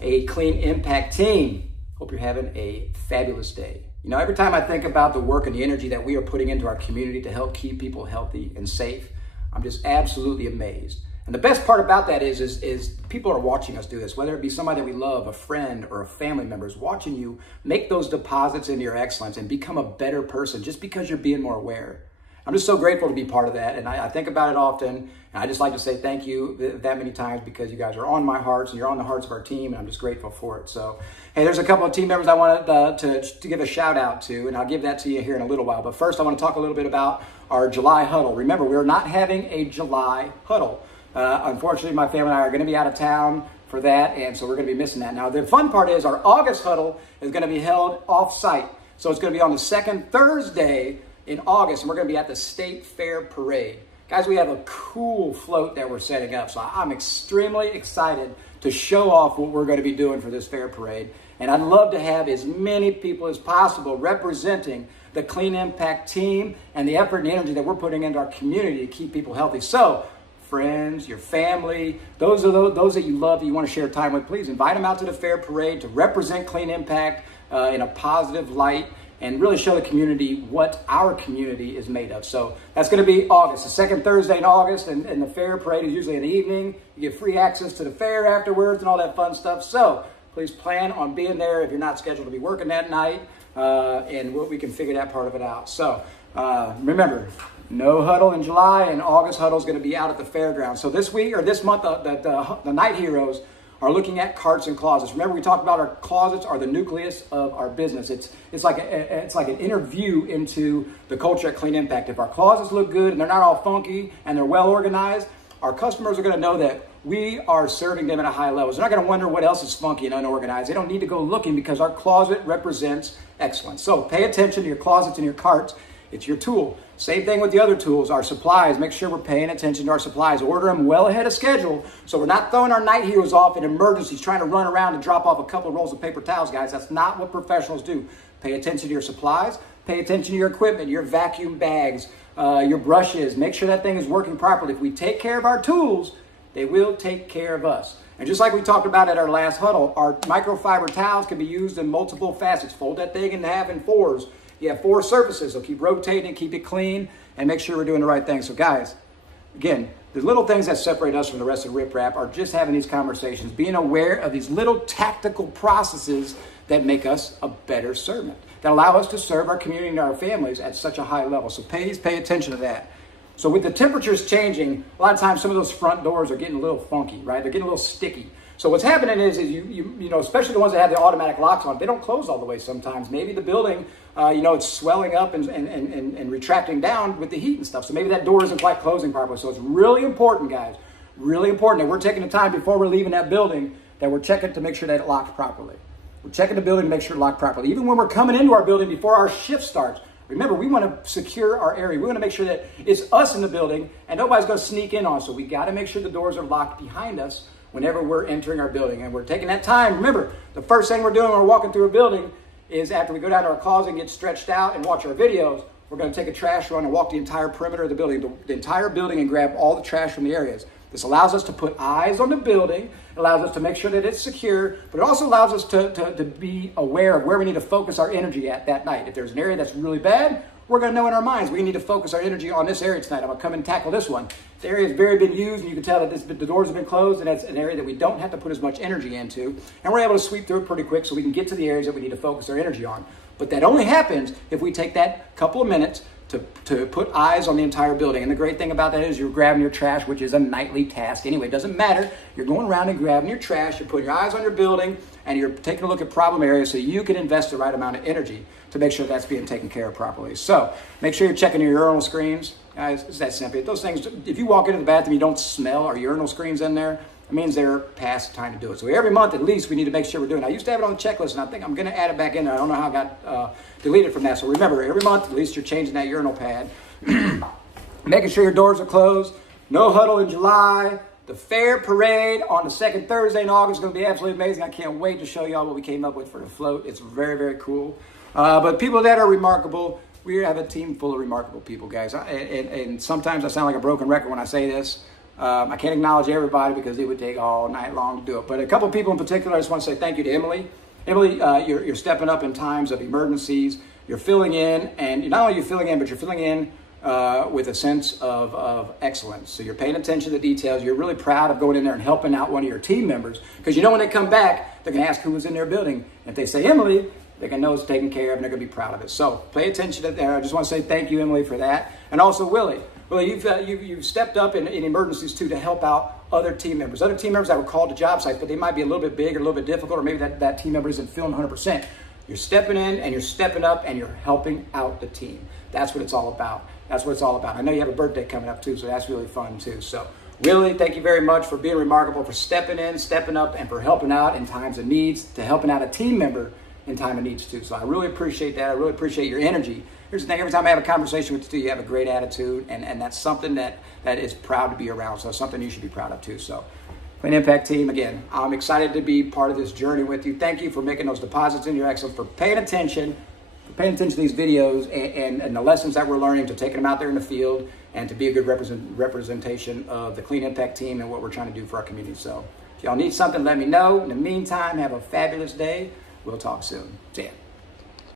a Clean Impact team. Hope you're having a fabulous day. You know, every time I think about the work and the energy that we are putting into our community to help keep people healthy and safe, I'm just absolutely amazed. And the best part about that is people are watching us do this, whether it be somebody that we love, a friend or a family member is watching you make those deposits into your excellence and become a better person just because you're being more aware. I'm just so grateful to be part of that. And I think about it often. And I just like to say thank you that many times because you guys are on my hearts and you're on the hearts of our team. And I'm just grateful for it. So, hey, there's a couple of team members I wanted to give a shout out to. And I'll give that to you here in a little while. But first, I want to talk a little bit about our July huddle. Remember, we're not having a July huddle. Unfortunately, my family and I are going to be out of town for that. And so we're going to be missing that. Now, the fun part is our August huddle is going to be held off-site. So it's going to be on the second Thursday in August, and we're going to be at the State Fair Parade. Guys, we have a cool float that we're setting up, so I'm extremely excited to show off what we're going to be doing for this fair parade. And I'd love to have as many people as possible representing the Clean Impact team and the effort and energy that we're putting into our community to keep people healthy. So, friends, your family, those that you love, that you want to share time with, please invite them out to the fair parade to represent Clean Impact in a positive light, and really show the community what our community is made of. So that's going to be August, the second Thursday in August, and the fair parade is usually in the evening. You get free access to the fair afterwards and all that fun stuff. So please plan on being there if you're not scheduled to be working that night, and we can figure that part of it out. So remember, no huddle in July, and August huddle is going to be out at the fairgrounds. So this week or this month, the Night Heroes are looking at carts and closets. Remember, we talked about our closets are the nucleus of our business. It's like an interview into the culture at Clean Impact. If our closets look good and they're not all funky and they're well organized, our customers are going to know that we are serving them at a high level. So they're not going to wonder what else is funky and unorganized. They don't need to go looking because our closet represents excellence. So pay attention to your closets and your carts. It's your tool. Same thing with the other tools, our supplies. Make sure we're paying attention to our supplies. Order them well ahead of schedule so we're not throwing our Night Heroes off in emergencies, trying to run around and drop off a couple of rolls of paper towels, guys. That's not what professionals do. Pay attention to your supplies. Pay attention to your equipment, your vacuum bags, your brushes. Make sure that thing is working properly. If we take care of our tools, they will take care of us. And just like we talked about at our last huddle, our microfiber towels can be used in multiple facets. Fold that thing in half in fours. You have 4 surfaces, so keep rotating, keep it clean, and make sure we're doing the right thing. So guys, again, the little things that separate us from the rest of Rip Rap are just having these conversations, being aware of these little tactical processes that make us a better servant, that allow us to serve our community and our families at such a high level. So please pay attention to that. So with the temperatures changing, a lot of times some of those front doors are getting a little funky, right? They're getting a little sticky. So what's happening is you know, especially the ones that have the automatic locks on, they don't close all the way sometimes. Maybe the building, you know, it's swelling up and retracting down with the heat and stuff. So maybe that door isn't quite closing properly. So it's really important, guys, really important that we're taking the time before we're leaving that building that we're checking to make sure that it locks properly. We're checking the building to make sure it locked properly. Even when we're coming into our building before our shift starts, remember, we want to secure our area. We want to make sure that it's us in the building and nobody's going to sneak in on us. So we got to make sure the doors are locked behind us whenever we're entering our building. And we're taking that time. Remember, the first thing we're doing when we're walking through a building is after we go down to our closet and get stretched out and watch our videos, we're going to take a trash run and walk the entire perimeter of the building, the entire building, and grab all the trash from the areas. This allows us to put eyes on the building. It allows us to make sure that it's secure, but it also allows us to be aware of where we need to focus our energy at that night. If there's an area that's really bad, we're going to know in our minds we need to focus our energy on this area tonight. I'm going to come and tackle this one. The area has very been used, and you can tell that the doors have been closed, and that's an area that we don't have to put as much energy into. And we're able to sweep through it pretty quick so we can get to the areas that we need to focus our energy on. But that only happens if we take that couple of minutes to put eyes on the entire building. And the great thing about that is you're grabbing your trash, which is a nightly task anyway. It doesn't matter. You're going around and grabbing your trash. You're putting your eyes on your building, and you're taking a look at problem areas so you can invest the right amount of energy to make sure that's being taken care of properly. So make sure you're checking your urinal screens. Guys, it's that simple. Those things, if you walk into the bathroom, you don't smell our urinal screens in there, it means they're past time to do it. So every month at least we need to make sure we're doing it. I used to have it on the checklist, and I think I'm going to add it back in there. I don't know how it got deleted from that. So remember, every month at least you're changing that urinal pad. Making sure your doors are closed. No huddle in July. The fair parade on the second Thursday in August is going to be absolutely amazing. I can't wait to show y'all what we came up with for the float. It's very, very cool. But people that are remarkable, we have a team full of remarkable people, guys. And sometimes I sound like a broken record when I say this. I can't acknowledge everybody because it would take all night long to do it. But a couple of people in particular, I just want to say thank you to Emily. Emily, you're stepping up in times of emergencies. You're filling in, and not only are you filling in, but you're filling in with a sense of excellence. So you're paying attention to the details. You're really proud of going in there and helping out one of your team members, because you know when they come back, they're going to ask who was in their building. If they say Emily, they can know it's taken care of and they're going to be proud of it. So pay attention to that. I just want to say thank you, Emily, for that. And also Willie. Willie, you've stepped up in emergencies too to help out other team members that were called to job sites, but they might be a little bit big or a little bit difficult, or maybe that team member isn't feeling 100%. You're stepping in and you're stepping up and you're helping out the team. That's what it's all about. That's what it's all about. I know you have a birthday coming up too, so that's really fun too. So Willie, thank you very much for being remarkable, for stepping in, stepping up, and for helping out in times of needs, to helping out a team member in time of needs too. So I really appreciate that. I really appreciate your energy. Here's the thing, every time I have a conversation with you, you have a great attitude, and that's something that is proud to be around. So it's something you should be proud of too. So Clean Impact team, again, I'm excited to be part of this journey with you. Thank you for making those deposits into your excellence, for paying attention to these videos and the lessons that we're learning, to taking them out there in the field and to be a good representation of the Clean Impact team and what we're trying to do for our community. So if y'all need something, let me know. In the meantime, have a fabulous day. We'll talk soon. See ya.